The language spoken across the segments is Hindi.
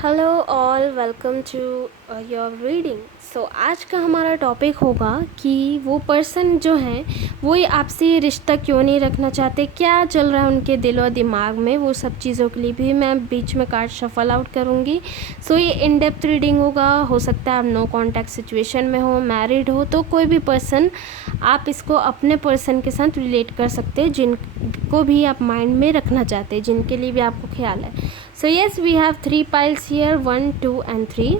Hello all, welcome to your reading. So आज का हमारा टॉपिक होगा कि वो पर्सन जो हैं वो ये आपसे ये रिश्ता क्यों नहीं रखना चाहते, क्या चल रहा है उनके दिल और दिमाग में। वो सब चीज़ों के लिए भी मैं बीच में कार्ड शफल आउट करूँगी। सो ये इन डेप्थ रीडिंग होगा। हो सकता है आप नो कॉन्टैक्ट सिचुएशन में हो, मैरिड हो, तो कोई भी पर्सन आप इसको अपने पर्सन के साथ रिलेट कर सकते हैं जिनको भी आप माइंड में रखना चाहते हैं, जिनके लिए भी आपको ख्याल है। So yes, we have 3 piles here, 1, 2 and 3।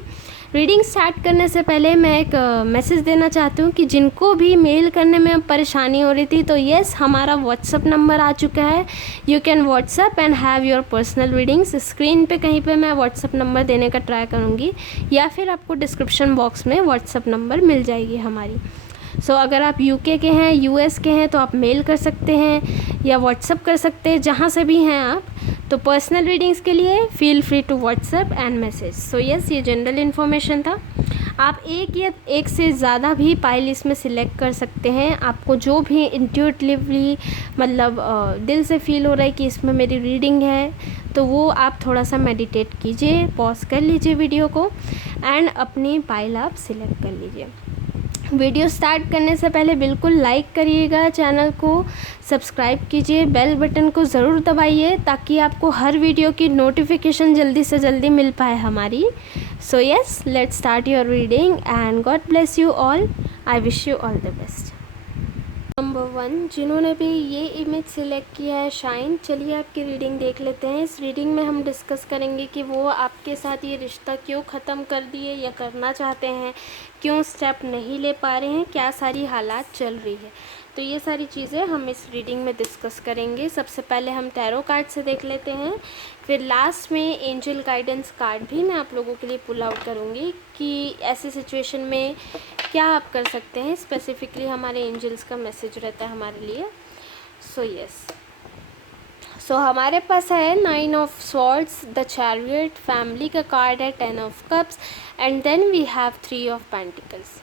Reading start करने से पहले मैं एक मैसेज देना चाहती हूँ कि जिनको भी मेल करने में परेशानी हो रही थी, तो येस, हमारा व्हाट्सअप नंबर आ चुका है। You can WhatsApp and have your personal readings. Screen पे कहीं पे मैं व्हाट्सअप नंबर देने का ट्राई करूँगी, या फिर आपको डिस्क्रिप्शन बॉक्स में व्हाट्सअप नंबर मिल जाएगी हमारी। सो अगर आप यूके के हैं, यूएस के हैं, तो आप मेल कर सकते हैं या व्हाट्सअप कर सकते हैं, जहाँ से भी हैं आप। तो पर्सनल रीडिंग्स के लिए feel free to WhatsApp and message. So yes, ये जनरल इन्फॉर्मेशन था। आप एक या एक से ज़्यादा भी पाइल इसमें सिलेक्ट कर सकते हैं। आपको जो भी इंट्यूटिवली मतलब दिल से फील हो रहा है कि इसमें मेरी रीडिंग है, तो वो आप थोड़ा सा मेडिटेट कीजिए, पॉज कर लीजिए वीडियो को एंड अपनी पाइल आप सिलेक्ट कर लीजिए। वीडियो स्टार्ट करने से पहले बिल्कुल लाइक करिएगा, चैनल को सब्सक्राइब कीजिए, बेल बटन को ज़रूर दबाइए ताकि आपको हर वीडियो की नोटिफिकेशन जल्दी से जल्दी मिल पाए हमारी। So yes, let's start your reading and God bless you all. I wish you all the best. Number 1, जिन्होंने भी ये इमेज सिलेक्ट किया है शाइन, चलिए आपकी रीडिंग देख लेते हैं। इस रीडिंग में हम डिस्कस करेंगे कि वो आपके साथ ये रिश्ता क्यों ख़त्म कर दिए या करना चाहते हैं, क्यों स्टेप नहीं ले पा रहे हैं, क्या सारी हालात चल रही है। तो ये सारी चीज़ें हम इस रीडिंग में डिस्कस करेंगे। सबसे पहले हम टैरो कार्ड से देख लेते हैं, फिर लास्ट में एंजल गाइडेंस कार्ड भी मैं आप लोगों के लिए पुल आउट करूँगी कि ऐसी सिचुएशन में क्या आप कर सकते हैं। स्पेसिफिकली हमारे एंजल्स का मैसेज रहता है हमारे लिए। सो यस, सो हमारे पास है 9 of swords, the chariot, family का कार्ड है 10 of cups and then we have 3 of pentacles.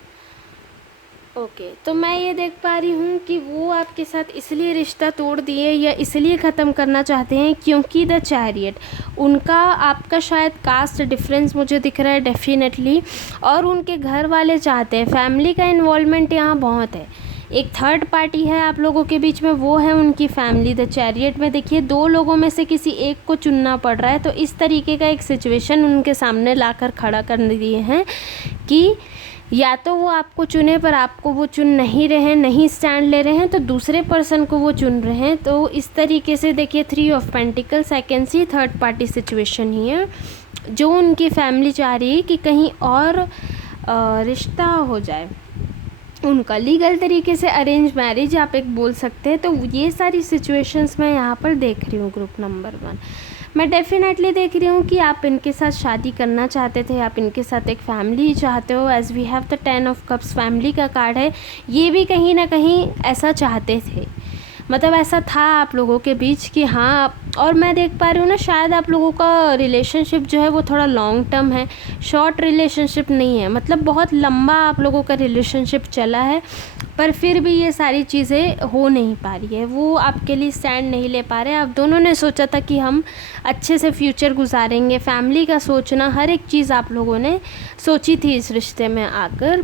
Okay, तो मैं ये देख पा रही हूँ कि वो आपके साथ इसलिए रिश्ता तोड़ दिए या इसलिए ख़त्म करना चाहते हैं क्योंकि द चैरियट, उनका आपका शायद कास्ट डिफरेंस मुझे दिख रहा है डेफिनेटली, और उनके घर वाले चाहते हैं, फैमिली का इन्वॉल्वमेंट यहाँ बहुत है। एक थर्ड पार्टी है आप लोगों के बीच में, वो है उनकी फैमिली। द चैरियट में देखिए 2 लोगों में से किसी एक को चुनना पड़ रहा है, तो इस तरीके का एक सिचुएशन उनके सामने लाकर खड़ा कर दिए हैं कि या तो वो आपको चुने पर आपको वो चुन नहीं रहे हैं, नहीं स्टैंड ले रहे हैं, तो दूसरे पर्सन को वो चुन रहे हैं। तो इस तरीके से देखिए 3 of pentacles, I can see third party situation ही है, जो उनकी फैमिली चाह रही है कि कहीं और रिश्ता हो जाए उनका, लीगल तरीके से अरेंज मैरिज आप एक बोल सकते हैं। तो ये सारी सिचुएशंस मैं यहाँ पर देख रही हूँ। ग्रुप नंबर 1 मैं डेफिनेटली देख रही हूँ कि आप इनके साथ शादी करना चाहते थे, आप इनके साथ एक फैमिली चाहते हो। As we have the 10 of cups, family का कार्ड है, ये भी कहीं ना कहीं ऐसा चाहते थे, मतलब ऐसा था आप लोगों के बीच कि हाँ। और मैं देख पा रही हूँ ना, शायद आप लोगों का रिलेशनशिप जो है वो थोड़ा लॉन्ग टर्म है, शॉर्ट रिलेशनशिप नहीं है, मतलब बहुत लंबा आप लोगों का रिलेशनशिप चला है, पर फिर भी ये सारी चीज़ें हो नहीं पा रही है। वो आपके लिए स्टैंड नहीं ले पा रहे। आप दोनों ने सोचा था कि हम अच्छे से फ्यूचर गुजारेंगे, फैमिली का सोचना, हर एक चीज़ आप लोगों ने सोची थी इस रिश्ते में आकर,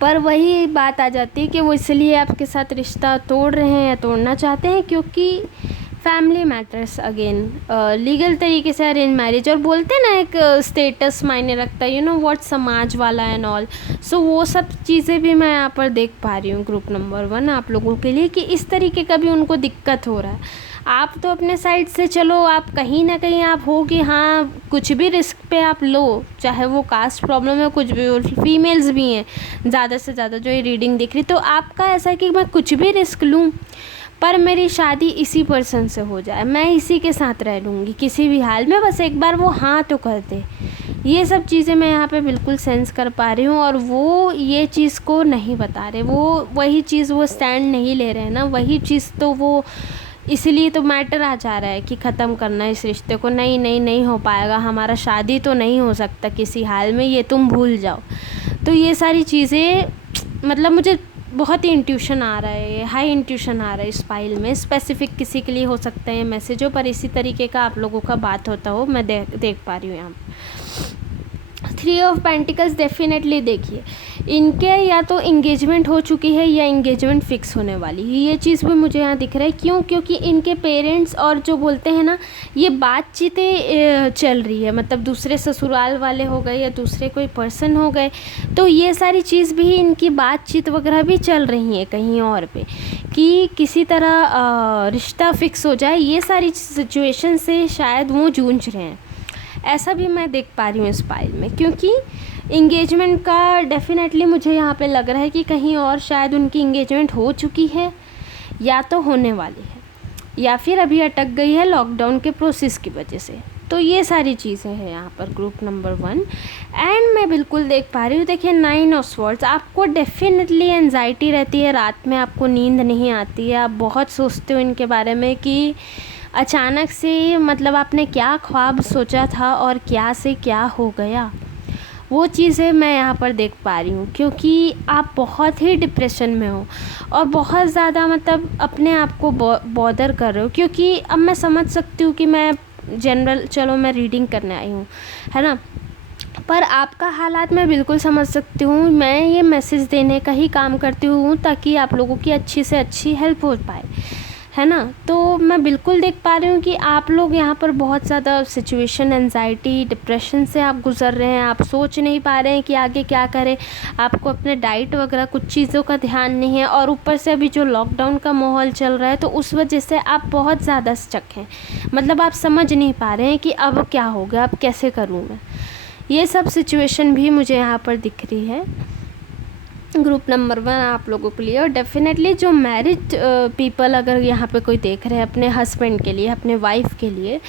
पर वही बात आ जाती है कि वो इसलिए आपके साथ रिश्ता तोड़ रहे हैं या तोड़ना चाहते हैं क्योंकि फैमिली मैटर्स, अगेन लीगल तरीके से अरेंज मैरिज, और बोलते हैं ना एक स्टेटस मायने रखता है, यू नो व्हाट, समाज वाला एंड ऑल। सो वो सब चीज़ें भी मैं यहाँ पर देख पा रही हूँ ग्रुप नंबर 1 आप लोगों के लिए, कि इस तरीके का भी उनको दिक्कत हो रहा है। आप तो अपने साइड से चलो, आप कहीं ना कहीं आप हो कि हाँ कुछ भी रिस्क पे आप लो, चाहे वो कास्ट प्रॉब्लम है, कुछ भी, और फीमेल्स भी हैं ज़्यादा से ज़्यादा जो ये रीडिंग दिख रही, तो आपका ऐसा है कि मैं कुछ भी रिस्क लूँ पर मेरी शादी इसी पर्सन से हो जाए, मैं इसी के साथ रह लूँगी किसी भी हाल में, बस एक बार वो हाँ तो कर दे। ये सब चीज़ें मैं यहाँ पे बिल्कुल सेंस कर पा रही हूँ, और वो ये चीज़ को नहीं बता रहे, वो वही चीज़ वो स्टैंड नहीं ले रहे हैं ना, वही चीज़ तो वो इसलिए तो मैटर आ जा रहा है कि ख़त्म करना इस रिश्ते को, नहीं नहीं नहीं हो पाएगा, हमारा शादी तो नहीं हो सकता किसी हाल में, ये तुम भूल जाओ। तो ये सारी चीज़ें मतलब मुझे बहुत ही इंट्यूशन आ रहा है, हाई इंट्यूशन आ रहा है इस फाइल में। स्पेसिफिक किसी के लिए हो सकता है मैसेजों पर इसी तरीके का आप लोगों का बात होता हो, मैं देख पा रही हूँ यहाँ पर। 3 ऑफ पेंटिकल्स डेफिनेटली देखिए, इनके या तो इंगेजमेंट हो चुकी है या इंगेजमेंट फिक्स होने वाली है, ये चीज़ भी मुझे यहाँ दिख रहा है। क्यों? क्योंकि इनके पेरेंट्स और जो बोलते हैं ना, ये बातचीतें चल रही है, मतलब दूसरे ससुराल वाले हो गए या दूसरे कोई पर्सन हो गए, तो ये सारी चीज़ भी इनकी बातचीत वगैरह भी चल रही है कहीं और पे, कि किसी तरह रिश्ता फिक्स हो जाए। ये सारी सिचुएशन से शायद वो जूझ रहे हैं, ऐसा भी मैं देख पा रही हूँ इस फाइल में। क्योंकि इंगेजमेंट का डेफिनेटली मुझे यहाँ पे लग रहा है कि कहीं और शायद उनकी इंगेजमेंट हो चुकी है या तो होने वाली है, या फिर अभी अटक गई है लॉकडाउन के प्रोसेस की वजह से। तो ये सारी चीज़ें हैं यहाँ पर ग्रुप नंबर 1। एंड मैं बिल्कुल देख पा रही हूँ, देखिए 9 ऑफ स्वॉर्ड्स, आपको डेफिनेटली एंजाइटी रहती है, रात में आपको नींद नहीं आती है, आप बहुत सोचते हो इनके बारे में कि अचानक से मतलब आपने क्या ख्वाब सोचा था और क्या से क्या हो गया, वो चीज़ें मैं यहाँ पर देख पा रही हूँ। क्योंकि आप बहुत ही डिप्रेशन में हो और बहुत ज़्यादा मतलब अपने आप को बॉदर कर रहे हो। क्योंकि अब मैं समझ सकती हूँ कि मैं जनरल, चलो मैं रीडिंग करने आई हूँ, है ना, पर आपका हालात मैं बिल्कुल समझ सकती हूँ। मैं ये मैसेज देने का ही काम करती हूँ ताकि आप लोगों की अच्छी से अच्छी हेल्प हो पाए, है ना। तो मैं बिल्कुल देख पा रही हूँ कि आप लोग यहाँ पर बहुत ज़्यादा सिचुएशन, एंजाइटी, डिप्रेशन से आप गुज़र रहे हैं। आप सोच नहीं पा रहे हैं कि आगे क्या करें, आपको अपने डाइट वगैरह कुछ चीज़ों का ध्यान नहीं है, और ऊपर से अभी जो लॉकडाउन का माहौल चल रहा है तो उस वजह से आप बहुत ज़्यादा स्टक हैं। मतलब आप समझ नहीं पा रहे हैं कि अब क्या होगा, अब कैसे करूँ मैं। ये सब सिचुएशन भी मुझे यहाँ पर दिख रही है ग्रुप नंबर 1 आप लोगों के लिए। और डेफिनेटली जो मैरिड पीपल अगर यहाँ पे कोई देख रहे हैं अपने हस्बैंड के लिए, अपने वाइफ के लिए,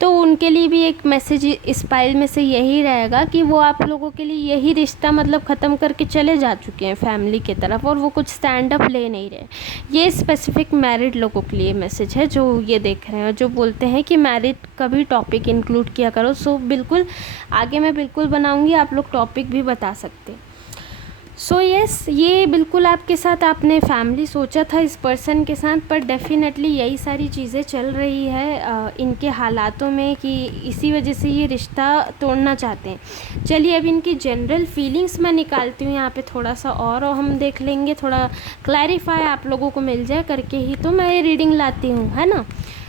तो उनके लिए भी एक मैसेज इस फाइल में से यही रहेगा कि वो आप लोगों के लिए यही रिश्ता मतलब ख़त्म करके चले जा चुके हैं फैमिली की तरफ, और वो कुछ स्टैंड अप ले नहीं रहे। ये स्पेसिफिक मैरिड लोगों के लिए मैसेज है जो ये देख रहे हैं, जो बोलते हैं कि मैरिड का भी टॉपिक इंक्लूड किया करो। सो बिल्कुल आगे मैं बिल्कुल बनाऊँगी, आप लोग टॉपिक भी बता सकते हैं। सो यस, ये बिल्कुल आपके साथ आपने फैमिली सोचा था इस पर्सन के साथ, पर डेफिनेटली यही सारी चीज़ें चल रही है इनके हालातों में कि इसी वजह से ये रिश्ता तोड़ना चाहते हैं। चलिए अब इनकी जनरल फीलिंग्स मैं निकालती हूँ यहाँ पे थोड़ा सा, और हम देख लेंगे, थोड़ा क्लैरिफाई आप लोगों को मिल जाए करके ही तो मैं ये रीडिंग लाती हूँ, है ना।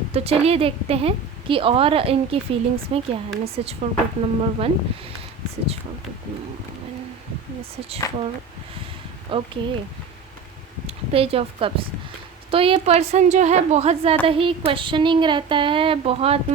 तो चलिए देखते हैं कि और इनकी फीलिंग्स में क्या है। Message for group number 1, message for group number 1, message for okay, page of cups. तो ये पर्सन जो है बहुत ज़्यादा ही क्वेश्चनिंग रहता है, बहुत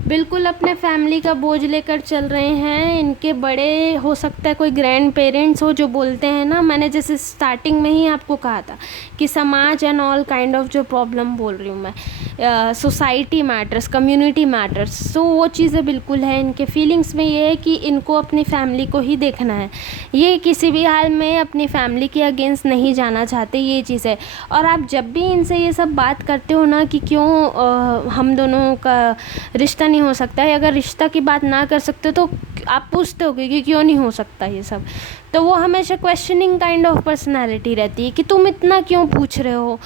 बिल्कुल अपने फैमिली का बोझ लेकर चल रहे हैं। इनके बड़े हो सकता है कोई ग्रैंड पेरेंट्स हो, जो बोलते हैं ना, मैंने जैसे स्टार्टिंग में ही आपको कहा था कि समाज एंड ऑल काइंड ऑफ जो प्रॉब्लम बोल रही हूँ मैं, सोसाइटी मैटर्स, कम्युनिटी मैटर्स, सो वो चीज़ें बिल्कुल है। इनके फीलिंग्स में ये है कि इनको अपनी फैमिली को ही देखना है, ये किसी भी हाल में अपनी फैमिली के अगेंस्ट नहीं जाना चाहते, ये चीज़ है। और आप जब भी इनसे ये सब बात करते हो ना कि क्यों हम दोनों का रिश्ता नहीं हो सकता है, अगर रिश्ता की बात ना कर सकते तो आप पूछते हो कि क्यों नहीं हो सकता ये सब, तो वो हमेशा क्वेश्चनिंग काइंड ऑफ पर्सनालिटी रहती है कि तुम इतना क्यों पूछ रहे हो,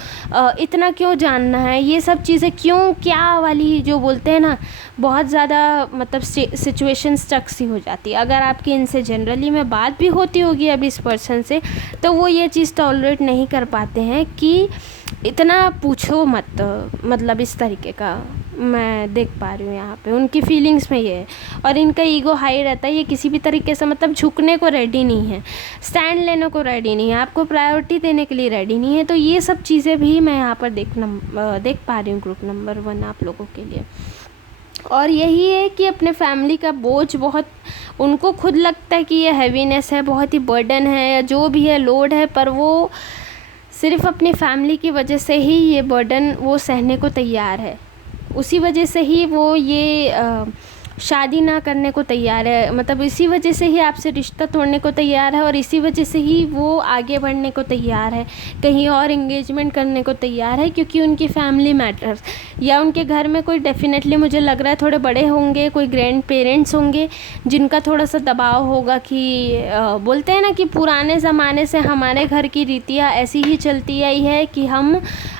इतना क्यों जानना है, ये सब चीज़ें क्यों, क्या वाली जो बोलते हैं ना, बहुत ज़्यादा मतलब सिचुएशन स्टक सी हो जाती है। अगर आपकी इनसे जनरली में बात भी होती होगी अब इस पर्सन से, तो वो ये चीज़ टॉलरेट नहीं कर पाते हैं कि इतना पूछो मत, मतलब इस तरीके का मैं देख पा रही हूँ यहाँ पे उनकी फीलिंग्स में ये है। और इनका ईगो हाई रहता है, ये किसी भी तरीके से मतलब झुकने को रेडी नहीं है, स्टैंड लेने को रेडी नहीं है, आपको प्रायोरिटी देने के लिए रेडी नहीं है। तो ये सब चीज़ें भी मैं यहाँ पर देख पा रही हूँ ग्रुप नंबर 1 आप लोगों के लिए। और यही है कि अपने फैमिली का बोझ बहुत, उनको खुद लगता है कि ये हैवीनेस है, बहुत ही बर्डन है, या जो भी है लोड है, पर वो सिर्फ अपनी फैमिली की वजह से ही ये बर्डन वो सहने को तैयार है। उसी वजह से ही वो ये शादी ना करने को तैयार है, मतलब इसी वजह से ही आपसे रिश्ता तोड़ने को तैयार है और इसी वजह से ही वो आगे बढ़ने को तैयार है, कहीं और एंगेजमेंट करने को तैयार है, क्योंकि उनकी फैमिली मैटर्स या उनके घर में कोई डेफिनेटली मुझे लग रहा है थोड़े बड़े होंगे, कोई ग्रैंड पेरेंट्स होंगे जिनका थोड़ा सा दबाव होगा कि बोलते हैं ना कि पुराने ज़माने से हमारे घर की रीतियाँ ऐसी ही चलती आई है कि हम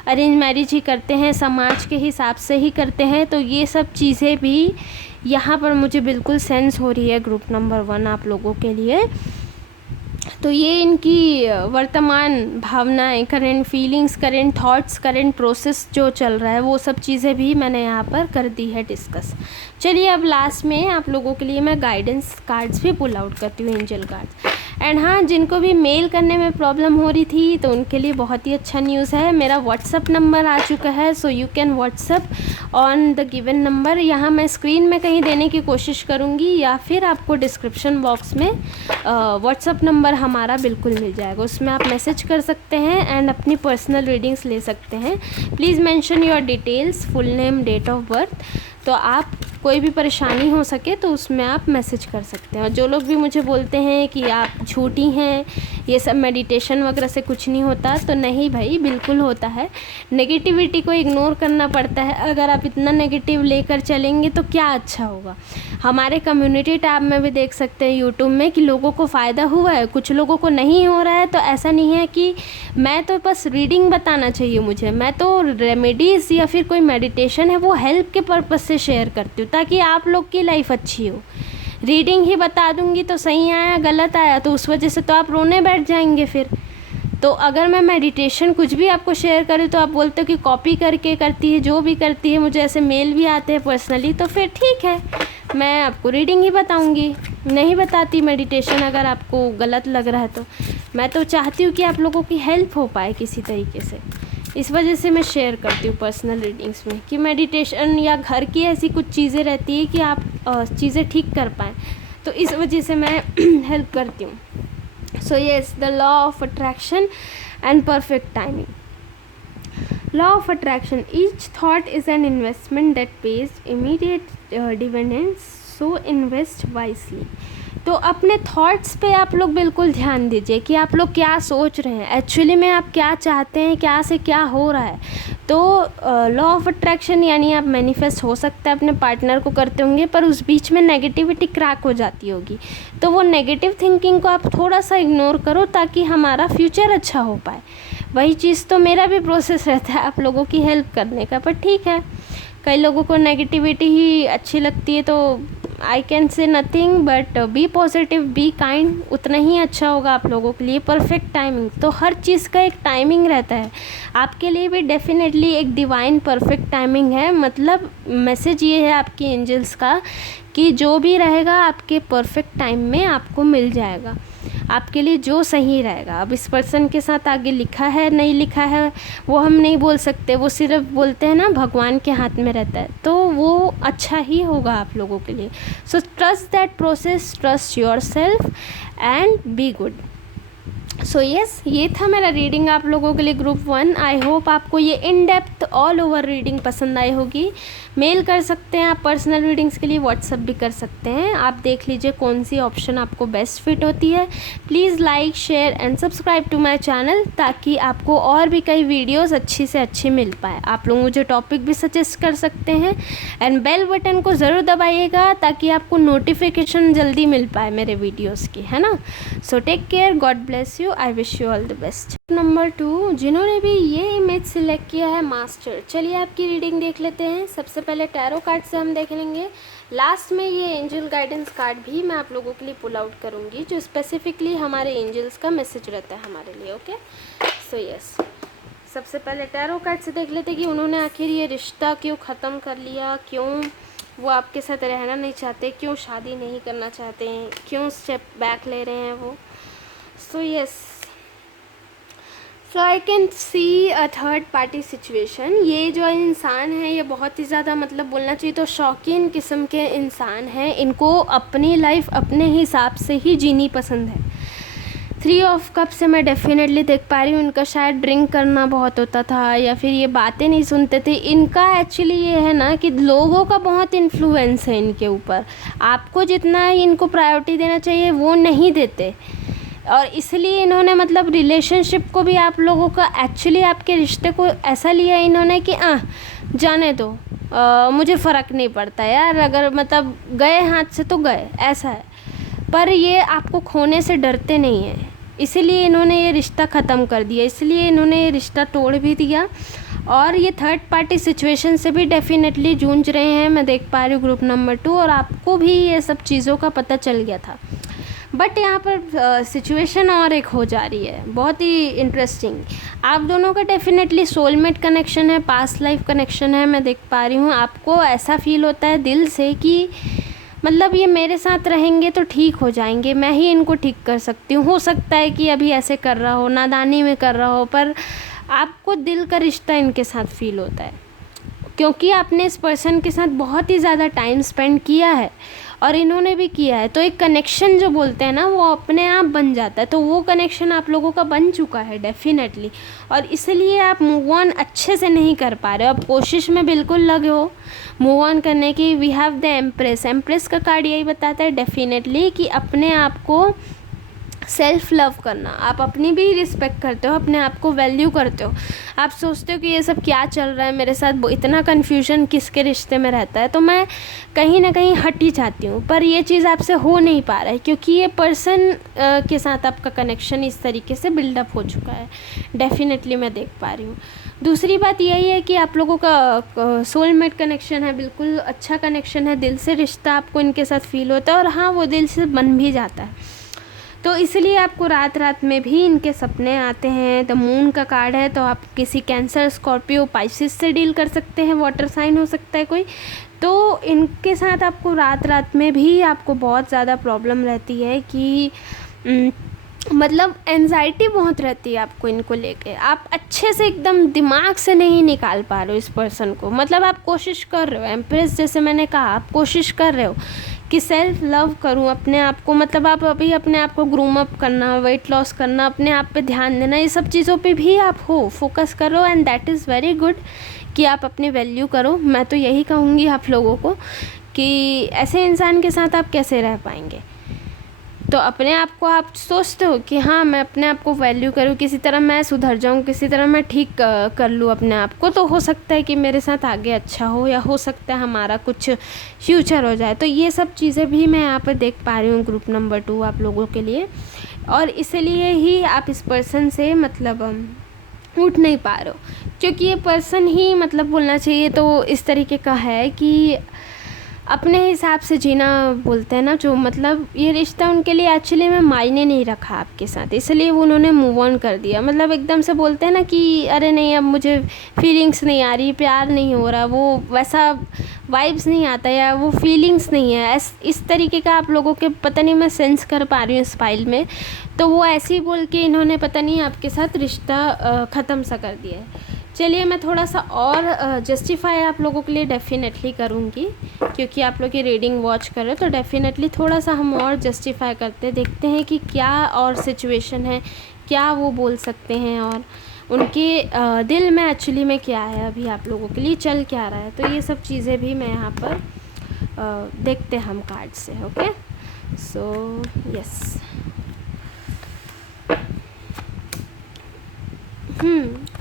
अरेंज मैरिज ही करते हैं, समाज के हिसाब से ही करते हैं। तो ये सब चीज़ें भी यहाँ पर मुझे बिल्कुल सेंस हो रही है ग्रुप नंबर 1 आप लोगों के लिए। तो ये इनकी वर्तमान भावनाएं, current feelings, current thoughts, current process जो चल रहा है वो सब चीज़ें भी मैंने यहाँ पर कर दी है डिस्कस। चलिए अब लास्ट में आप लोगों के लिए मैं गाइडेंस कार्ड्स भी पुल आउट करती हूँ, एंजल कार्ड्स। एंड हाँ, जिनको भी मेल करने में प्रॉब्लम हो रही थी तो उनके लिए बहुत ही अच्छा न्यूज़ है, मेरा व्हाट्सअप नंबर आ चुका है। So you can WhatsApp on the given number. यहाँ मैं स्क्रीन में कहीं देने की कोशिश करूँगी या फिर आपको डिस्क्रिप्शन बॉक्स में व्हाट्सअप नंबर हमारा बिल्कुल मिल जाएगा, उसमें आप मैसेज कर सकते हैं एंड अपनी पर्सनल रीडिंग्स ले सकते हैं। Please mention your details, full name, date of birth. तो आप कोई भी परेशानी हो सके तो उसमें आप मैसेज कर सकते हैं। और जो लोग भी मुझे बोलते हैं कि आप झूठी हैं, ये सब मेडिटेशन वगैरह से कुछ नहीं होता, तो नहीं भाई, बिल्कुल होता है। नेगेटिविटी को इग्नोर करना पड़ता है। अगर आप इतना नेगेटिव लेकर चलेंगे तो क्या अच्छा होगा। हमारे कम्युनिटी टैब में भी देख सकते हैं यूट्यूब में कि लोगों को फ़ायदा हुआ है, कुछ लोगों को नहीं हो रहा है। तो ऐसा नहीं है कि मैं तो बस रीडिंग बताना चाहिए मुझे, मैं तो रेमेडीज़ या फिर कोई मेडिटेशन है वो हेल्प के पर्पज़ से शेयर करती हूँ ताकि आप लोग की लाइफ अच्छी हो। रीडिंग ही बता दूँगी तो सही आया गलत आया तो उस वजह से तो आप रोने बैठ जाएंगे फिर। तो अगर मैं मेडिटेशन कुछ भी आपको शेयर करूँ तो आप बोलते हो कि कॉपी करके करती है, जो भी करती है, मुझे ऐसे मेल भी आते हैं पर्सनली, तो फिर ठीक है, मैं आपको रीडिंग ही बताऊंगी, नहीं बताती मेडिटेशन अगर आपको गलत लग रहा है तो। मैं तो चाहती हूँ कि आप लोगों की हेल्प हो पाए किसी तरीके से, इस वजह से मैं शेयर करती हूँ पर्सनल रीडिंग्स में कि मेडिटेशन या घर की ऐसी कुछ चीज़ें रहती है कि आप चीज़ें ठीक कर पाएँ, तो इस वजह से मैं हेल्प करती हूँ। So yes, the law of attraction and perfect timing. Law of attraction. Each thought is an investment that pays immediate dividends. So invest wisely. तो अपने थॉट्स पे आप लोग बिल्कुल ध्यान दीजिए कि आप लोग क्या सोच रहे हैं, एक्चुअली में आप क्या चाहते हैं, क्या से क्या हो रहा है। तो लॉ ऑफ अट्रैक्शन यानी आप मैनिफेस्ट हो सकता है अपने पार्टनर को करते होंगे, पर उस बीच में नेगेटिविटी क्रैक हो जाती होगी। तो वो नेगेटिव थिंकिंग को आप थोड़ा सा इग्नोर करो ताकि हमारा फ्यूचर अच्छा हो पाए। वही चीज़ तो मेरा भी प्रोसेस रहता है आप लोगों की हेल्प करने का, पर ठीक है, कई लोगों को नेगेटिविटी ही अच्छी लगती है, तो I can say nothing but be positive, be kind, उतना ही अच्छा होगा आप लोगों के लिए। परफेक्ट टाइमिंग, तो हर चीज़ का एक टाइमिंग रहता है, आपके लिए भी डेफिनेटली एक डिवाइन परफेक्ट टाइमिंग है। मतलब मैसेज ये है आपकी एंजल्स का कि जो भी रहेगा आपके परफेक्ट टाइम में आपको मिल जाएगा, आपके लिए जो सही रहेगा। अब इस पर्सन के साथ आगे लिखा है नहीं लिखा है वो हम नहीं बोल सकते, वो सिर्फ बोलते हैं ना भगवान के हाथ में रहता है, तो वो अच्छा ही होगा आप लोगों के लिए। So trust that process, trust your self and be good. So yes, ये था मेरा रीडिंग आप लोगों के लिए ग्रुप 1। आई होप आपको ये in depth all over reading पसंद आई होगी। मेल कर सकते हैं आप पर्सनल रीडिंग्स के लिए, व्हाट्सअप भी कर सकते हैं। आप देख लीजिए कौन सी ऑप्शन आपको बेस्ट फिट होती है। Please like, share and subscribe to my channel ताकि आपको और भी कई वीडियोस अच्छी से अच्छी मिल पाए। आप लोग मुझे टॉपिक भी सजेस्ट कर सकते हैं एंड बेल बटन को ज़रूर दबाइएगा ताकि आपको नोटिफिकेशन जल्दी मिल पाए मेरे वीडियोज़ की, है ना। So take care, God bless you, I wish you all the best. Number 2, जिन्होंने भी ये इमेज सिलेक्ट किया है मास्टर, चलिए आपकी रीडिंग देख लेते हैं। सबसे पहले टैरो कार्ड से हम देख लेंगे, लास्ट में ये एंजल गाइडेंस कार्ड भी मैं आप लोगों के लिए पुल आउट करूँगी जो स्पेसिफिकली हमारे एंजल्स का मैसेज रहता है हमारे लिए। ओके, सो यस, सबसे पहले टैरो कार्ड से देख लेते हैं कि उन्होंने आखिर ये रिश्ता क्यों ख़त्म कर लिया, क्यों वो आपके साथ रहना नहीं चाहते, क्यों शादी नहीं करना चाहते हैं, क्यों स्टेप बैक ले रहे हैं वो। So yes, so I can C a third party situation. ये जो इंसान है ये बहुत ही ज़्यादा, मतलब बोलना चाहिए तो शौकीन किस्म के इंसान हैं। इनको अपनी लाइफ अपने हिसाब से ही जीनी पसंद है। थ्री ऑफ कप से मैं डेफिनेटली देख पा रही हूँ इनका शायद ड्रिंक करना बहुत होता था या फिर ये बातें नहीं सुनते थे। इनका एक्चुअली ये है ना कि लोगों का बहुत इन्फ्लुएंस है इनके ऊपर। आपको जितना इनको प्रायोरिटी देना चाहिए वो नहीं देते, और इसलिए इन्होंने मतलब रिलेशनशिप को भी आप लोगों का एक्चुअली आपके रिश्ते को ऐसा लिया इन्होंने कि जाने दो, मुझे फ़र्क नहीं पड़ता यार, अगर मतलब गए हाथ से तो गए, ऐसा है। पर ये आपको खोने से डरते नहीं हैं, इसीलिए इन्होंने ये रिश्ता ख़त्म कर दिया, इसलिए इन्होंने ये रिश्ता तोड़ भी दिया। और ये थर्ड पार्टी सिचुएशन से भी डेफिनेटली जूझ रहे हैं, मैं देख पा रही हूँ ग्रुप नंबर 2, और आपको भी ये सब चीज़ों का पता चल गया था। बट यहाँ पर सिचुएशन और एक हो जा रही है बहुत ही इंटरेस्टिंग। आप दोनों का डेफिनेटली सोलमेट कनेक्शन है, पास्ट लाइफ कनेक्शन है, मैं देख पा रही हूँ। आपको ऐसा फील होता है दिल से कि मतलब ये मेरे साथ रहेंगे तो ठीक हो जाएंगे, मैं ही इनको ठीक कर सकती हूँ। हो सकता है कि अभी ऐसे कर रहा हो, नादानी में कर रहा हो, पर आपको दिल का रिश्ता इनके साथ फील होता है, क्योंकि आपने इस पर्सन के साथ बहुत ही ज़्यादा टाइम स्पेंड किया है और इन्होंने भी किया है। तो एक कनेक्शन जो बोलते हैं ना, वो अपने आप बन जाता है। तो वो कनेक्शन आप लोगों का बन चुका है डेफिनेटली, और इसलिए आप मूव ऑन अच्छे से नहीं कर पा रहे हो। आप कोशिश में बिल्कुल लगे हो मूव ऑन करने की। We have the empress. Empress का कार्ड यही बताता है डेफिनेटली कि अपने आप को सेल्फ लव करना, आप अपनी भी रिस्पेक्ट करते हो, अपने आप को वैल्यू करते हो। आप सोचते हो कि ये सब क्या चल रहा है मेरे साथ, वो इतना कन्फ्यूजन किसके रिश्ते में रहता है, तो मैं कहीं ना कहीं हट ही जाती हूँ। पर ये चीज़ आपसे हो नहीं पा रहा है, क्योंकि ये पर्सन के साथ आपका कनेक्शन इस तरीके से बिल्डअप हो चुका है, डेफिनेटली मैं देख पा रही हूँ। दूसरी बात यही है कि आप लोगों का सोलमेट कनेक्शन है, बिल्कुल अच्छा कनेक्शन है, दिल से रिश्ता आपको इनके साथ फील होता है, और हाँ वो दिल से बन भी जाता है। तो इसलिए आपको रात रात में भी इनके सपने आते हैं। द मून का कार्ड है, तो आप किसी कैंसर, स्कॉर्पियो, पाइसिस से डील कर सकते हैं, वाटर साइन हो सकता है कोई। तो इनके साथ आपको रात रात में भी आपको बहुत ज़्यादा प्रॉब्लम रहती है कि मतलब एंजाइटी बहुत रहती है आपको इनको लेके। आप अच्छे से एकदम दिमाग से नहीं निकाल पा रहे हो इस पर्सन को। मतलब आप कोशिश कर रहे हो, एम्प्रेस जैसे मैंने कहा, आप कोशिश कर रहे हो कि सेल्फ लव करूं अपने आप को। मतलब आप अभी अपने आप को ग्रूम अप करना, वेट लॉस करना, अपने आप पे ध्यान देना, ये सब चीज़ों पे भी आप फोकस करो, and that is very good कि आप अपनी वैल्यू करो। मैं तो यही कहूँगी आप लोगों को कि ऐसे इंसान के साथ आप कैसे रह पाएंगे। तो अपने आप को आप सोचते हो कि हाँ मैं अपने आप को वैल्यू करूँ, किसी तरह मैं सुधर जाऊँ, किसी तरह मैं ठीक कर लूँ अपने आप को, तो हो सकता है कि मेरे साथ आगे अच्छा हो, या हो सकता है हमारा कुछ फ्यूचर हो जाए। तो ये सब चीज़ें भी मैं यहाँ पर देख पा रही हूँ ग्रुप नंबर 2 आप लोगों के लिए, और इसलिए ही आप इस पर्सन से मतलब उठ नहीं पा रहे हो, क्योंकि ये पर्सन ही मतलब बोलना चाहिए तो इस तरीके का है कि अपने हिसाब से जीना बोलते हैं ना, जो मतलब ये रिश्ता उनके लिए एक्चुअली में मायने नहीं रखा आपके साथ, इसलिए वो उन्होंने मूव ऑन कर दिया। मतलब एकदम से बोलते हैं ना कि अरे नहीं अब मुझे फीलिंग्स नहीं आ रही, प्यार नहीं हो रहा, वो वैसा वाइब्स नहीं आता, या वो फीलिंग्स नहीं है, इस तरीके का आप लोगों के पता नहीं मैं सेंस कर पा रही हूँ इस फाइल में। तो वो ऐसे ही बोल के इन्होंने पता नहीं आपके साथ रिश्ता ख़त्म सा कर दिया है। चलिए मैं थोड़ा सा और जस्टिफाई आप लोगों के लिए डेफिनेटली करूँगी, क्योंकि आप लोग ये रीडिंग वॉच कर रहे हो, तो डेफिनेटली थोड़ा सा हम और जस्टिफाई करते हैं, देखते हैं कि क्या और सिचुएशन है, क्या वो बोल सकते हैं, और उनके दिल में एक्चुअली में क्या है, अभी आप लोगों के लिए चल क्या रहा है। तो ये सब चीज़ें भी मैं यहाँ पर देखते हैं हम कार्ड से। Okay, so yes.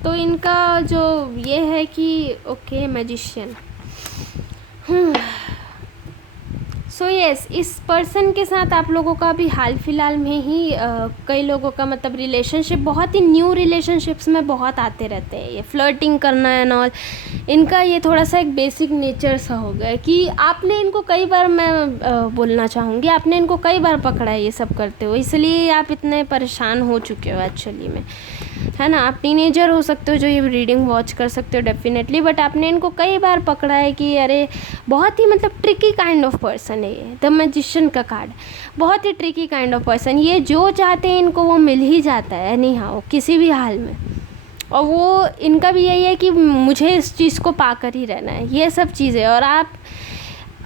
तो इनका जो ये है कि ओके मैजिशियन, सो यस, इस पर्सन के साथ आप लोगों का भी हाल फिलहाल में ही कई लोगों का मतलब रिलेशनशिप, बहुत ही न्यू रिलेशनशिप्स में बहुत आते रहते हैं ये फ्लर्टिंग करना एंड ऑल। इनका ये थोड़ा सा एक बेसिक नेचर सा हो गया कि आपने इनको कई बार, मैं बोलना चाहूँगी, आपने इनको कई बार पकड़ा है ये सब करते हो, इसलिए आप इतने परेशान हो चुके हो एक्चुअली में, है ना। आप टीनेजर हो सकते हो जो ये रीडिंग वॉच कर सकते हो डेफिनेटली, बट आपने इनको कई बार पकड़ा है कि अरे बहुत ही मतलब ट्रिकी काइंड ऑफ पर्सन है ये। द मैजिशियन का कार्ड, बहुत ही ट्रिकी काइंड ऑफ पर्सन। ये जो चाहते हैं इनको वो मिल ही जाता है एनी हाउ, किसी भी हाल में, और वो इनका भी यही है कि मुझे इस चीज़ को पाकर ही रहना है, ये सब चीज़ें। और आप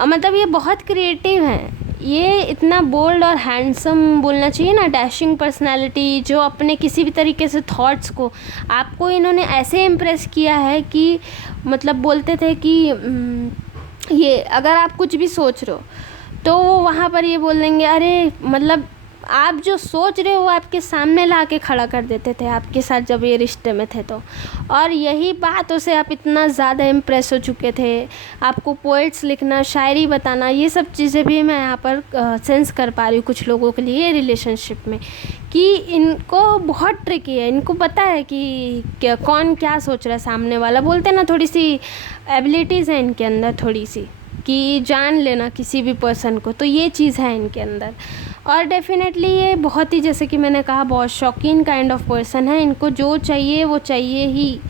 मतलब ये बहुत क्रिएटिव हैं, ये इतना बोल्ड और हैंडसम बोलना चाहिए ना, डैशिंग पर्सनालिटी, जो अपने किसी भी तरीके से थॉट्स को आपको इन्होंने ऐसे इम्प्रेस किया है कि मतलब बोलते थे कि ये अगर आप कुछ भी सोच रहे हो तो वो वहाँ पर ये बोल देंगे, अरे मतलब आप जो सोच रहे हो वो आपके सामने ला के खड़ा कर देते थे आपके साथ जब ये रिश्ते में थे तो। और यही बातों से आप इतना ज़्यादा इम्प्रेस हो चुके थे, आपको पोएट्स लिखना, शायरी बताना, ये सब चीज़ें भी मैं यहाँ पर सेंस कर पा रही हूँ कुछ लोगों के लिए रिलेशनशिप में, कि इनको बहुत ट्रिकी है, इनको पता है कि कौन क्या सोच रहा है सामने वाला। बोलते हैं ना, थोड़ी सी एबिलिटीज़ है इनके अंदर, थोड़ी सी कि जान लेना किसी भी पर्सन को, तो ये चीज़ है इनके अंदर। और डेफिनेटली ये बहुत ही, जैसे कि मैंने कहा, बहुत शौकीन काइंड ऑफ पर्सन है, इनको जो चाहिए वो चाहिए ही,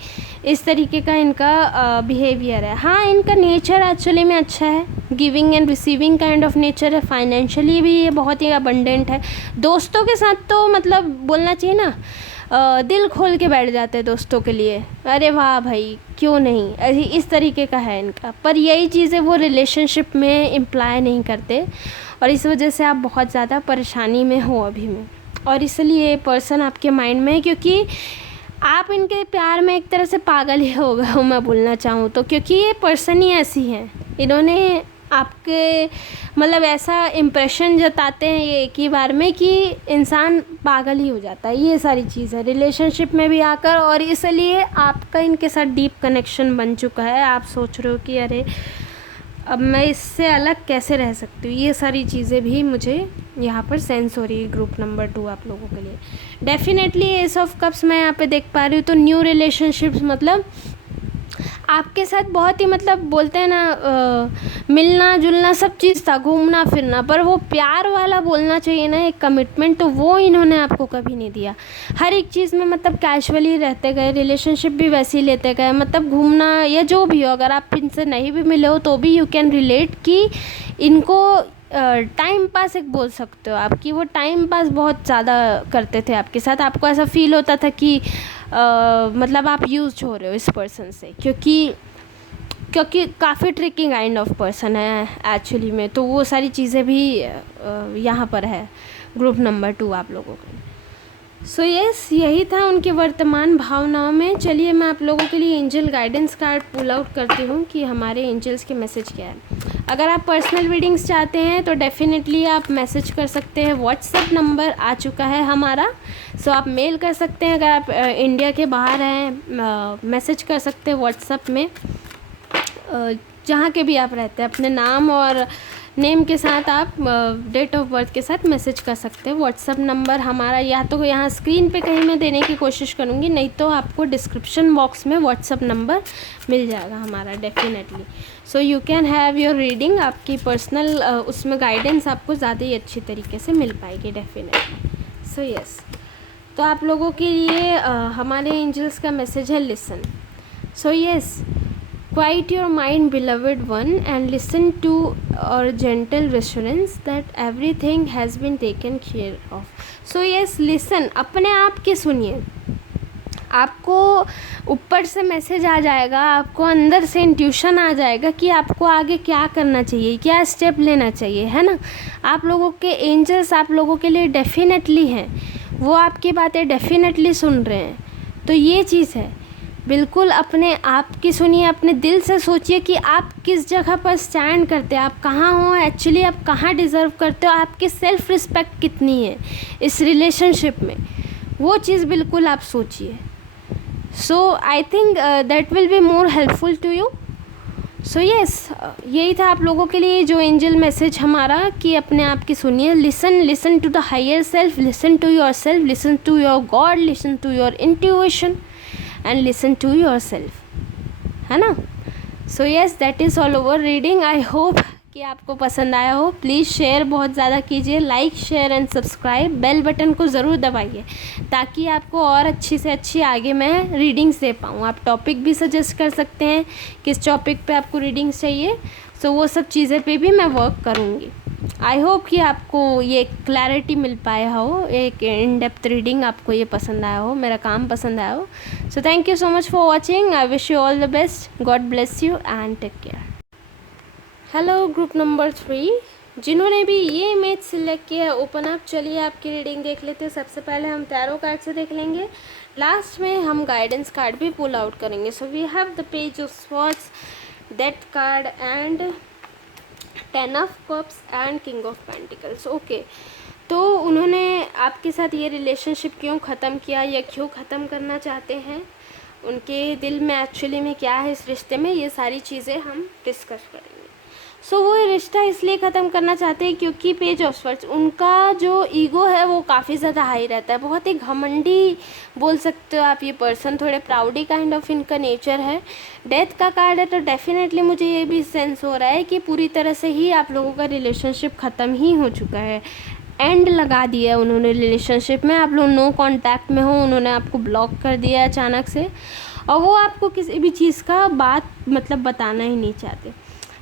इस तरीके का इनका बिहेवियर है। हाँ, इनका नेचर एक्चुअली में अच्छा है, giving and receiving kind of nature है, फाइनेंशियली भी ये बहुत ही अबंडेंट है। दोस्तों के साथ तो मतलब बोलना चाहिए ना, दिल खोल के बैठ जाते हैं दोस्तों के लिए, अरे वाह भाई क्यों नहीं, ऐसी इस तरीके का है इनका। पर यही चीज़ें वो रिलेशनशिप में इम्प्लाई नहीं करते, और इस वजह से आप बहुत ज़्यादा परेशानी में हो अभी में, और इसलिए ये पर्सन आपके माइंड में है, क्योंकि आप इनके प्यार में एक तरह से पागल ही हो गए हो, मैं बोलना चाहूँ तो, क्योंकि ये पर्सन ही ऐसी हैं, इन्होंने आपके मतलब ऐसा इम्प्रेशन जताते हैं ये एक ही बार में कि इंसान पागल ही हो जाता है। ये सारी चीज़ है रिलेशनशिप में भी आकर, और इसलिए आपका इनके साथ डीप कनेक्शन बन चुका है। आप सोच रहे हो कि अरे अब मैं इससे अलग कैसे रह सकती हूँ, ये सारी चीज़ें भी मुझे यहाँ पर सेंस हो रही है ग्रुप नंबर 2 आप लोगों के लिए। डेफिनेटली एस ऑफ कप्स मैं यहाँ पे देख पा रही हूँ, तो न्यू रिलेशनशिप्स मतलब आपके साथ बहुत ही मतलब बोलते हैं ना, मिलना जुलना सब चीज़ था, घूमना फिरना, पर वो प्यार वाला बोलना चाहिए ना, एक कमिटमेंट, तो वो इन्होंने आपको कभी नहीं दिया। हर एक चीज़ में मतलब कैजुअली रहते गए, रिलेशनशिप भी वैसे ही लेते गए, मतलब घूमना या जो भी हो, अगर आप इनसे नहीं भी मिले हो तो भी यू कैन रिलेट कि इनको टाइम पास एक बोल सकते हो आप, कि वो टाइम पास बहुत ज़्यादा करते थे आपके साथ। आपको ऐसा फील होता था कि मतलब आप यूज हो रहे हो इस पर्सन से, क्योंकि काफ़ी ट्रिकी काइंड ऑफ पर्सन है एक्चुअली में, तो वो सारी चीज़ें भी यहाँ पर है ग्रुप नंबर 2 आप लोगों के। सो यस, यही था उनके वर्तमान भावनाओं में। चलिए मैं आप लोगों के लिए angel guidance card pull out करती हूँ कि हमारे एंजल्स के मैसेज क्या है। अगर आप पर्सनल रीडिंग्स चाहते हैं तो डेफिनेटली आप मैसेज कर सकते हैं, व्हाट्सएप नंबर आ चुका है हमारा। सो आप मेल कर सकते हैं, अगर आप इंडिया के बाहर हैं मैसेज कर सकते हैं व्हाट्सएप में, जहाँ के भी आप रहते हैं, अपने नाम और नेम के साथ आप डेट ऑफ बर्थ के साथ मैसेज कर सकते हैं। व्हाट्सअप नंबर हमारा या तो यहाँ स्क्रीन पे कहीं मैं देने की कोशिश करूँगी, नहीं तो आपको डिस्क्रिप्शन बॉक्स में व्हाट्सअप नंबर मिल जाएगा हमारा definitely. So you can have your reading, आपकी पर्सनल उसमें गाइडेंस आपको ज़्यादा ही अच्छी तरीके से मिल पाएगी डेफिनेटली। सो यस, तो आप लोगों के लिए हमारे एंजल्स का मैसेज है, listen. So yes, quiet your mind, beloved one, and listen to our gentle reassurance that everything has been taken care of. So yes, listen, अपने आप के सुनिए। आपको ऊपर से मैसेज आ जाएगा, आपको अंदर से इंट्यूशन आ जाएगा कि आपको आगे क्या करना चाहिए, क्या स्टेप लेना चाहिए, है ना। आप लोगों के एंजल्स आप लोगों के लिए डेफिनेटली हैं, वो आपकी बातें डेफिनेटली सुन रहे हैं। तो ये चीज़ है, बिल्कुल अपने आप की सुनिए, अपने दिल से सोचिए कि आप किस जगह पर स्टैंड करते हैं, आप कहाँ हो एक्चुअली, आप कहाँ डिज़र्व करते हो, आपकी सेल्फ रिस्पेक्ट कितनी है इस रिलेशनशिप में, वो चीज़ बिल्कुल आप सोचिए। So I think that will be more helpful to you. So yes, यही था आप लोगों के लिए जो एंजल मैसेज हमारा, कि अपने आप की सुनिए। Listen to the higher self, listen to yourself, listen to your God, listen to your intuition and listen to yourself, है ना। So yes, that is all over reading. I hope कि आपको पसंद आया हो। प्लीज़ शेयर बहुत ज़्यादा कीजिए, like share and subscribe, bell button को ज़रूर दबाइए ताकि आपको और अच्छी से अच्छी आगे मैं रीडिंग्स दे पाऊँ। आप टॉपिक भी सजेस्ट कर सकते हैं, किस टॉपिक पे आपको रीडिंग्स चाहिए, सो वो सब चीज़ें पे भी मैं वर्क करूँगी। आई होप कि आपको ये क्लैरिटी मिल पाया हो, एक इन डेप्थ रीडिंग आपको ये पसंद आया हो, मेरा काम पसंद आया हो। So thank you so much for watching. I wish you all the best. God bless you and take care. Hello group number 3, जिन्होंने भी ये इमेज सिलेक्ट किया है ओपन अप, चलिए आपकी रीडिंग देख लेते हैं। सबसे पहले हम टैरो कार्ड से देख लेंगे, लास्ट में हम गाइडेंस कार्ड भी पुल आउट करेंगे। So we have the page of swords, death card and 10 of cups and king of pentacles. Okay, तो उन्होंने आपके साथ ये रिलेशनशिप क्यों ख़त्म किया या क्यों ख़त्म करना चाहते हैं, उनके दिल में एक्चुअली में क्या है इस रिश्ते में, ये सारी चीज़ें हम डिस्कस करेंगे। सो वो रिश्ता इसलिए ख़त्म करना चाहते हैं क्योंकि पेज ऑफ स्वॉर्ड्स, उनका जो ईगो है वो काफ़ी ज़्यादा हाई रहता है, बहुत ही घमंडी बोल सकते हो आप। ये पर्सन थोड़े प्राउडी काइंड ऑफ इनका नेचर है। डेथ का कार्ड है तो डेफिनेटली मुझे ये भी सेंस हो रहा है कि पूरी तरह से ही आप लोगों का रिलेशनशिप ख़त्म ही हो चुका है, एंड लगा दिया उन्होंने रिलेशनशिप में। आप लोग नो कांटेक्ट में हो, उन्होंने आपको ब्लॉक कर दिया अचानक से, और वो आपको किसी भी चीज़ का बात मतलब बताना ही नहीं चाहते।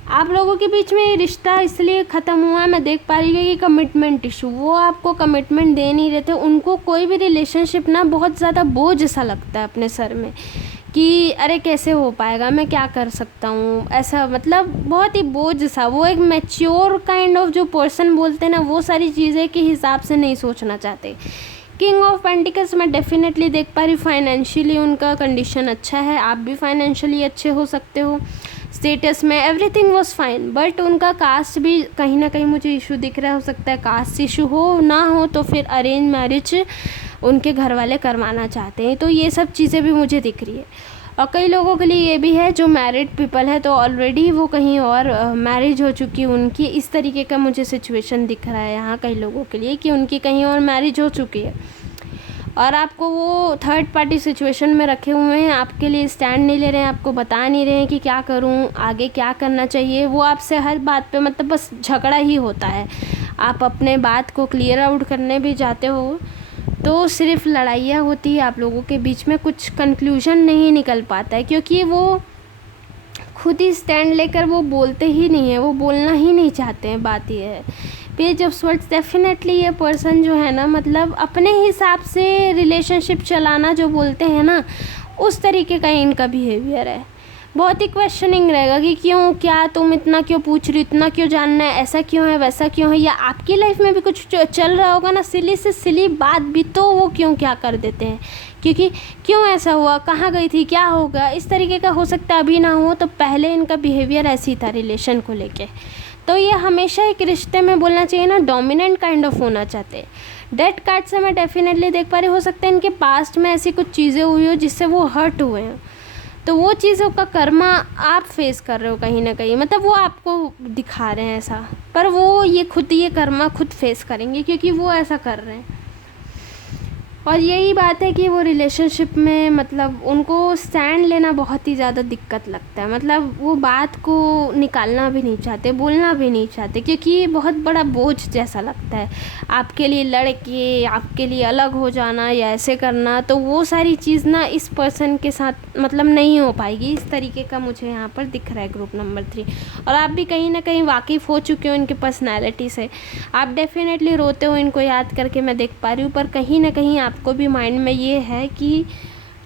आप लोगों के बीच में ये रिश्ता इसलिए ख़त्म हुआ, मैं देख पा रही हूँ कि कमिटमेंट इशू, वो आपको कमिटमेंट दे नहीं रहे थे। उनको कोई भी रिलेशनशिप ना बहुत ज़्यादा बोझ सा लगता है अपने सर में कि अरे कैसे हो पाएगा, मैं क्या कर सकता हूँ, ऐसा मतलब बहुत ही बोझ सा। वो एक मैच्योर काइंड ऑफ जो पर्सन बोलते हैं ना, वो सारी चीज़ें के हिसाब से नहीं सोचना चाहते। किंग ऑफ पेंटिकल्स मैं डेफिनेटली देख पा रही हूँ, फाइनेंशियली उनका कंडीशन अच्छा है, आप भी फाइनेंशियली अच्छे हो सकते हो। स्टेटस में एवरीथिंग वाज फाइन, बट उनका कास्ट भी कहीं ना कहीं मुझे इशू दिख रहा है। हो सकता है कास्ट इशू हो, ना हो तो फिर अरेंज मैरिज उनके घर वाले करवाना चाहते हैं, तो ये सब चीज़ें भी मुझे दिख रही है। और कई लोगों के लिए ये भी है जो मैरिड पीपल है, तो ऑलरेडी वो कहीं और मैरिज हो चुकी है उनकी, इस तरीके का मुझे सिचुएशन दिख रहा है यहाँ कई लोगों के लिए कि उनकी कहीं और मैरिज हो चुकी है और आपको वो थर्ड पार्टी सिचुएशन में रखे हुए हैं, आपके लिए स्टैंड नहीं ले रहे हैं, आपको बता नहीं रहे हैं कि क्या करूं, आगे क्या करना चाहिए। वो आपसे हर बात पे मतलब बस झगड़ा ही होता है। आप अपने बात को क्लियर आउट करने भी जाते हो तो सिर्फ लड़ाइयाँ होती है आप लोगों के बीच में, कुछ कंक्लूजन नहीं निकल पाता है क्योंकि वो खुद ही स्टैंड लेकर वो बोलते ही नहीं है, वो बोलना ही नहीं चाहते हैं। बात ये है पेज ऑफ स्वॉर्ड्स, डेफिनेटली ये पर्सन जो है ना मतलब अपने हिसाब से रिलेशनशिप चलाना जो बोलते हैं ना, उस तरीके का इनका बिहेवियर है। बहुत ही क्वेश्चनिंग रहेगा कि क्यों, क्या तुम इतना क्यों पूछ रही, इतना क्यों जानना है, ऐसा क्यों है, वैसा क्यों है। या आपकी लाइफ में भी कुछ चल रहा होगा ना, सिली से सिली बात भी, तो वो क्यों क्या कर देते हैं, क्योंकि क्यों ऐसा हुआ, कहाँ गई थी, क्या होगा, इस तरीके का हो सकता है। अभी ना हो तो पहले इनका बिहेवियर ऐसी था रिलेशन को लेके। तो ये हमेशा एक रिश्ते में बोलना चाहिए ना, डोमिनेंट काइंड ऑफ होना चाहते हैं। डेथ कार्ड से मैं डेफिनेटली देख पा रही, हो सकता है इनके पास्ट में ऐसी कुछ चीज़ें हुई हो जिससे वो हर्ट हुए हैं, तो वो चीज़ों का कर्मा आप फेस कर रहे हो कहीं ना कहीं, मतलब वो आपको दिखा रहे हैं ऐसा, पर वो ये खुद ये कर्मा खुद फेस करेंगे क्योंकि वो ऐसा कर रहे हैं। और यही बात है कि वो रिलेशनशिप में मतलब उनको स्टैंड लेना बहुत ही ज़्यादा दिक्कत लगता है, मतलब वो बात को निकालना भी नहीं चाहते, बोलना भी नहीं चाहते, क्योंकि ये बहुत बड़ा बोझ जैसा लगता है आपके लिए। लड़के आपके लिए अलग हो जाना या ऐसे करना, तो वो सारी चीज़ ना इस पर्सन के साथ मतलब नहीं हो पाएगी, इस तरीके का मुझे यहाँ पर दिख रहा है ग्रुप नंबर 3। और आप भी कहीं ना कहीं वाकिफ़ हो चुके हो इनके पर्सनैलिटी से, आप डेफिनेटली रोते हो इनको याद करके, मैं देख पा रही हूँ। पर कहीं ना कहीं आपको भी माइंड में ये है कि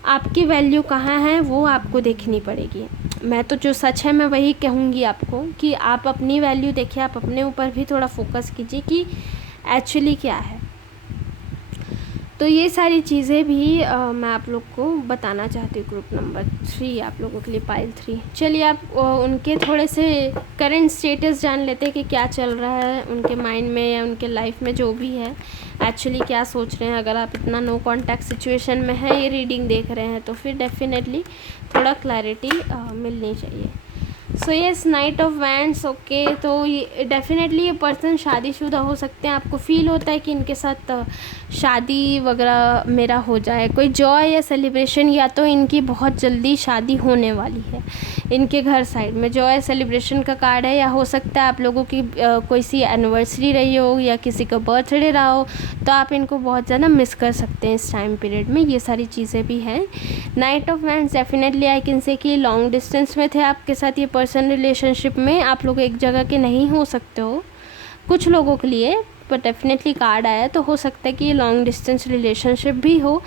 आपकी वैल्यू कहाँ है, वो आपको देखनी पड़ेगी। मैं तो जो सच है मैं वही कहूँगी आपको कि आप अपनी वैल्यू देखिए, आप अपने ऊपर भी थोड़ा फोकस कीजिए कि एक्चुअली क्या है। तो ये सारी चीज़ें भी मैं आप लोग को बताना चाहती हूँ। ग्रुप नंबर 3 आप लोगों के लिए, पाइल 3। चलिए आप उनके थोड़े से करंट स्टेटस जान लेते हैं कि क्या चल रहा है उनके माइंड में या उनके लाइफ में, जो भी है एक्चुअली क्या सोच रहे हैं। अगर आप इतना नो कांटेक्ट सिचुएशन में है, ये रीडिंग देख रहे हैं, तो फिर डेफिनेटली थोड़ा क्लैरिटी मिलनी चाहिए। So yes, night of wands. Okay, तो ये डेफिनेटली ये पर्सन शादीशुदा हो सकते हैं। आपको फील होता है कि इनके साथ शादी वगैरह मेरा हो जाए, कोई जॉय या सेलिब्रेशन, या तो इनकी बहुत जल्दी शादी होने वाली है। इनके घर साइड में जॉय सेलिब्रेशन का कार्ड है, या हो सकता है आप लोगों की कोई सी एनिवर्सरी रही हो या किसी का बर्थडे रहा हो, तो आप इनको बहुत ज़्यादा मिस कर सकते हैं इस टाइम पीरियड में। ये सारी चीज़ें भी हैं। Night of wands, definitely I can से कि लॉन्ग डिस्टेंस में थे आपके साथ ये पर्सन रिलेशनशिप में, आप लोग एक जगह के नहीं हो सकते हो कुछ लोगों के लिए, पर डेफिनेटली कार्ड आया तो हो सकता है कि ये लॉन्ग डिस्टेंस रिलेशनशिप भी हो।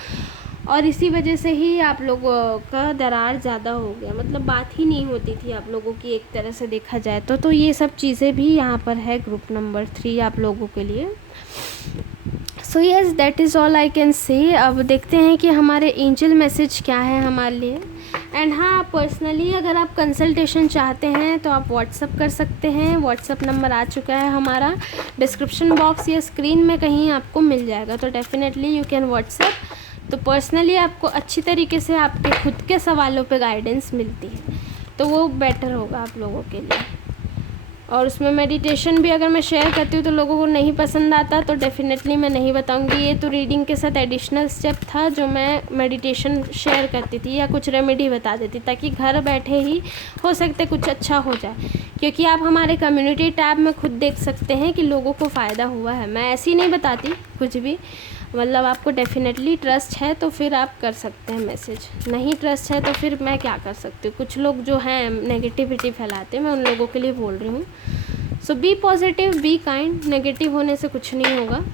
और इसी वजह से ही आप लोगों का दरार ज़्यादा हो गया, मतलब बात ही नहीं होती थी आप लोगों की एक तरह से देखा जाए तो ये सब चीज़ें भी यहाँ पर है ग्रुप नंबर 3 आप लोगों के लिए। So yes, that is all I can से। अब देखते हैं कि हमारे एंजल मैसेज क्या है हमारे लिए। एंड हाँ, पर्सनली अगर आप कंसल्टेशन चाहते हैं तो आप व्हाट्सअप कर सकते हैं। व्हाट्सअप नंबर आ चुका है हमारा, डिस्क्रिप्शन बॉक्स या स्क्रीन में कहीं आपको मिल जाएगा, तो डेफिनेटली यू कैन व्हाट्सअप। तो पर्सनली आपको अच्छी तरीके से आपके खुद के सवालों पे गाइडेंस मिलती है, तो वो बेटर होगा आप लोगों के लिए। और उसमें मेडिटेशन भी अगर मैं शेयर करती हूँ तो लोगों को नहीं पसंद आता तो डेफिनेटली मैं नहीं बताऊँगी। ये तो रीडिंग के साथ एडिशनल स्टेप था जो मैं मेडिटेशन शेयर करती थी या कुछ रेमेडी बता देती, ताकि घर बैठे ही हो सकते कुछ अच्छा हो जाए। क्योंकि आप हमारे कम्युनिटी टैब में खुद देख सकते हैं कि लोगों को फ़ायदा हुआ है। मैं ऐसे ही नहीं बताती कुछ भी, मतलब आपको डेफिनेटली ट्रस्ट है तो फिर आप कर सकते हैं मैसेज, नहीं ट्रस्ट है तो फिर मैं क्या कर सकती हूँ। कुछ लोग जो हैं नेगेटिविटी फैलाते हैं, मैं उन लोगों के लिए बोल रही हूँ। So be positive, be kind, negative होने से कुछ नहीं होगा।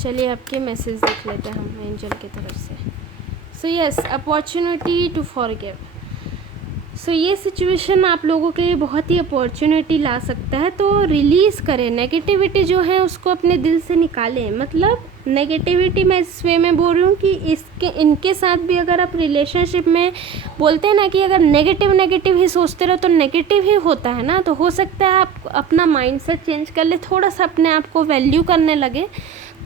चलिए आपके मैसेज देख लेते हैं हम एंजल की तरफ से। So yes, opportunity to forgive. So ये सिचुएशन आप लोगों के लिए बहुत ही अपॉर्चुनिटी ला सकता है, तो रिलीज़ करें नेगेटिविटी जो है उसको अपने दिल से निकालें। मतलब नेगेटिविटी मैं इस वे में बोल रही हूँ कि इनके साथ भी अगर आप रिलेशनशिप में बोलते हैं ना कि अगर नेगेटिव ही सोचते रहो तो नेगेटिव ही होता है ना, तो हो सकता है आप अपना माइंडसेट चेंज कर ले, थोड़ा सा अपने आप को वैल्यू करने लगे,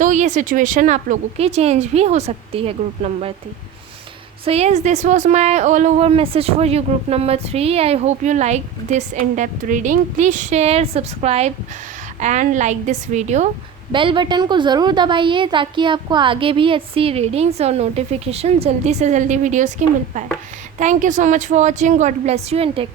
तो ये सिचुएशन आप लोगों की चेंज भी हो सकती है group number 3। So yes, this was my all over message for you group number 3. I hope you like this in-depth reading. Please share, subscribe and like this video. Bell button को ज़रूर दबाइए ताकि आपको आगे भी अच्छी रीडिंग्स और नोटिफिकेशन जल्दी से जल्दी वीडियोस की मिल पाए। Thank you so much for watching. God bless you and take